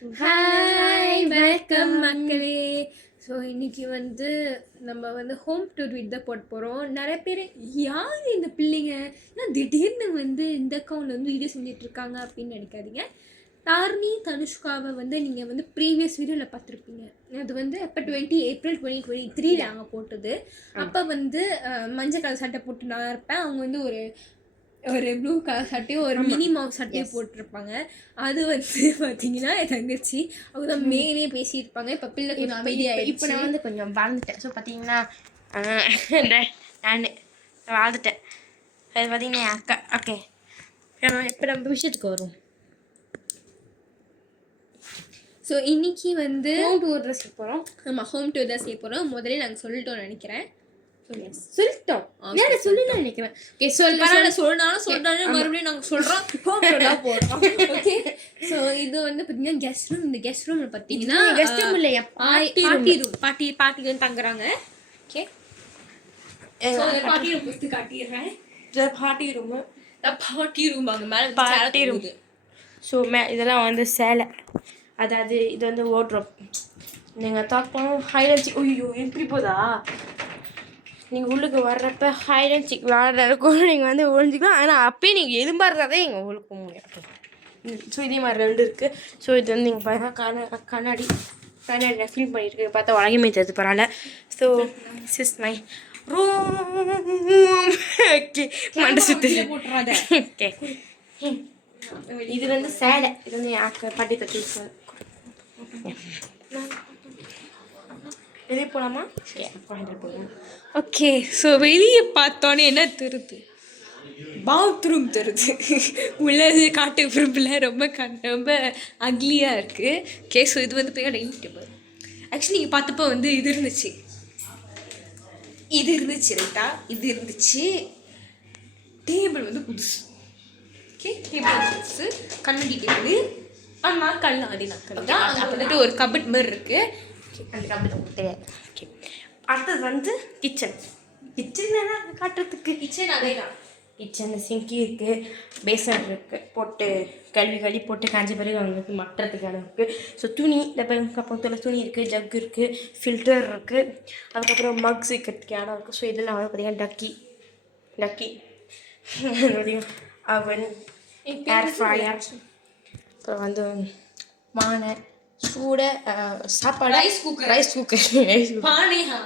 Hi welcome மக்களே. So இன்னைக்கு வந்து நம்ம வந்து ஹோம் டூர் வீட் தான் போட போகிறோம். நிறைய பேர் யார் இந்த பிள்ளைங்க நான் திடீர்னு வந்து இந்த அக்கௌண்ட்ல வந்து வீடியோ செஞ்சிட்ருக்காங்க அப்படின்னு நினைக்காதீங்க. தார்னி தனுஷ்காவை வந்து நீங்கள் வந்து ப்ரீவியஸ் வீடியோவில் பார்த்துருப்பீங்க. அது வந்து அப்போ April 2023 நாங்கள் போட்டது. அப்போ வந்து மஞ்சள் கலர் சட்டை போட்டு நான் இருப்பேன். அவங்க வந்து ஒரு ப்ளூ கலர் சட்டையும் ஒரு மினிமம் சட்டையும் போட்டிருப்பாங்க. அது வந்து பார்த்தீங்கன்னா என் தங்கச்சி அவங்க தான் மேலே பேசியிருப்பாங்க. இப்போ பிள்ளை கொஞ்சம் அமைதியாக. இப்போ நான் வந்து கொஞ்சம் வாழ்ந்துட்டேன். ஸோ பார்த்தீங்கன்னா நான் வாழ்ந்துட்டேன். அது பார்த்தீங்கன்னா என் அக்கா. ஓகே, இப்போ நம்ம விஷயத்துக்கு வரும். ஸோ இன்னைக்கு வந்து ஹோம் டூர் தான் செய்ய போகிறோம். ஆமாம், ஹோம் டூர் தான் செய்ய போகிறோம். முதல்ல நாங்கள் சொல்லிட்டோம்னு நினைக்கிறேன். சொல்லிட்டோம். சொல்லணும்னு நினைக்கிறேன். ஓகே, சொன்னாலும் மறுபடியும் நாங்கள் சொல்கிறோம். ஹோம் டூர் தான் போடுறோம். ஓகே, ஸோ இது வந்து பார்த்தீங்கன்னா கெஸ்ட் ரூம். இந்த கெஸ்ட் ரூமில் பார்த்தீங்கன்னா கெஸ்ட் ரூம் இல்லையா, பாட்டி வந்து தங்குறாங்க. ஓகே, பாட்டி ரூம் ஃபஸ்ட்டு காட்டிடுறேன். பார்ட்டி ரூமு, பாட்டி ரூம் அங்கே மேலே பார்ட்டி ரூம். ஸோ இதெல்லாம் வந்து சேலை, அதாவது இது வந்து வார்ட்ரோப். நீங்கள் பார்ப்போம் ஹைட் அண்ட் சீக். ஐயோ எப்படி போதா, நீங்கள் உள்ளுக்கு வர்றப்ப ஹைட் அண்ட் சீக் விளாட்றதுக்கும் நீங்கள் வந்து ஒழிஞ்சிக்கலாம். ஆனால் அப்பயே நீங்கள் எலும்பாடுறதே எங்கள் உள்ளுக்கு முடியும். ஸோ இதே மாதிரி ரெண்டு இருக்குது. ஸோ இது வந்து நீங்கள் பார்த்தா கண்ணாடி நான் ஃபீல் பண்ணிட்டு பார்த்தா உலகமே தெரிஞ்சு பரவாயில்ல. So sis my room. Okay, மண்டை சுத்து. ஓகே, இது வந்து சேலை. இது வந்து எனக்கு பாட்டி தட்டி வெளியே போகலாமா? போகலாம். ஓகே, ஸோ வெளியே பார்த்தோன்னே என்ன தெரியுது? பாத்ரூம் தெரியுது. உள்ளது காட்டு விரும்பல, ரொம்ப அக்லியாக இருக்குது. ஓகே, ஸோ இது வந்து போய் டைனிங் டேபிள். ஆக்சுவலி நீங்கள் பார்த்தப்போ வந்து இது இருந்துச்சு ரைட்டா? இது இருந்துச்சு. டேபிள் வந்து புதுசு. ஓகே, டேபிள் புதுசு. கண்ணாடி டேபிள். ஆனால் கண்ணாடி நக்கல் தான். அது வந்துட்டு ஒரு கபட் மாதிரி இருக்குது. அந்த கபட் உங்களுக்கு தெரியாது. ஓகே, அடுத்தது வந்து கிச்சன். என்ன காட்டுறதுக்கு கிச்சன் அதே தான். கிச்சனில் சிங்கி இருக்குது, பேசன் இருக்குது, போட்டு கழுவி போட்டு காஞ்ச பிறகு அவங்களுக்கு மட்டுறதுக்கு இடம் இருக்குது. ஸோ துணி, இந்த பக்கத்தில் துணி இருக்குது, ஜக் இருக்குது, ஃபில்டர் இருக்குது, அதுக்கப்புறம் மக்ஸ் வைக்கிறதுக்கு இடம் இருக்குது. ஸோ இதெல்லாம் வந்து பார்த்திங்கன்னா டக்கி அவன், ஏர் ஃப்ரையர், அப்புறம் வந்து மானை, சூட சாப்பாடு, ரைஸ் குக்கர் பானையா.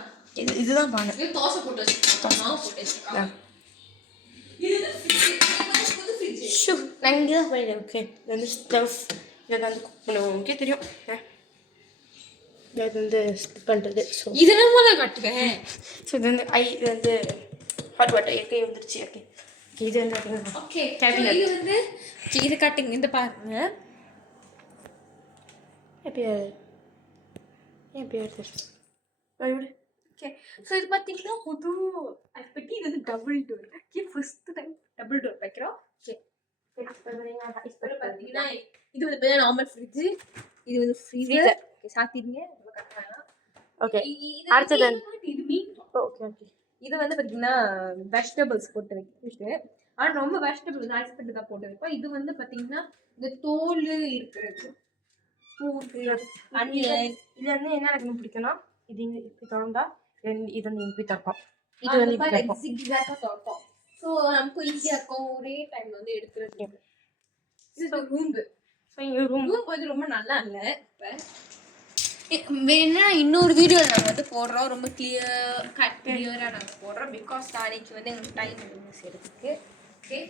இதுதான் பானை. தோசை போட்டு வச்சுருக்கோம். ஷூ நான் இங்கே தான் போயிடுறேன். ஓகே, இது வந்து ஸ்டவ். இதை வந்து குக் பண்ணுவோம். ஓகே, தெரியும். இது வந்து ஸ்டிக் பண்ணுறது. ஸோ இது நம்ம தான் கட்டுவேன். ஸோ இது வந்து இது வந்து ஹாட் வாட்டர் இயற்கை வந்துருச்சு. ஓகே, இது வந்து ஓகே கேபினட். இது வந்து இது காட்டுங்க. இந்த பாருங்க எப்பயாவது ஓகே, ஸோ இது பார்த்தீங்கன்னா புது பெட்டி. இது வந்து double door. Okay, first time double door வைக்கிறோம். ஓகே, பார்த்தீங்கன்னா இது வந்து நார்மல் ஃப்ரிட்ஜு, இது வந்து ஃப்ரீசர். ஓகே, சாத்திடுங்க. ஓகே, அடுத்தது இது மீன். ஓகே ஓகே, இது வந்து பார்த்தீங்கன்னா வெஜிடபிள்ஸ் போட்டு வைக்கிட்டு. ஆனால் ரொம்ப வெஜிடபிள்ஸ் வந்து ஐஸ்பெட்டு தான் போட்டு வைப்போம். இது வந்து பார்த்தீங்கன்னா இந்த தோல் இருக்கிறது, பூண்டு, அனியன். இது வந்து என்ன எனக்கு பிடிக்கும்னா, இது இங்கே இப்படி தொடர்ந்தா இது வந்து இப்படி திறப்போம். இது வந்து இப்படி ஜிக்ஸாக்காக திறப்போம். ஸோ நமக்கு ஈஸியாக இருக்கும் ஒரே டைம் வந்து எடுக்கிறது. இது ரூம்பு. ஸோ இங்கே ரூம் வந்து ரொம்ப நல்லா இல்லை. இப்போ வேணா இன்னொரு வீடியோவில் நாங்கள் வந்து போடுறோம். ரொம்ப கிளியராக நாங்கள் போடுறோம். பிகாஸ் நாளைக்கு வந்து எங்களுக்கு டைம் செய்யறதுக்கு. ஓகே,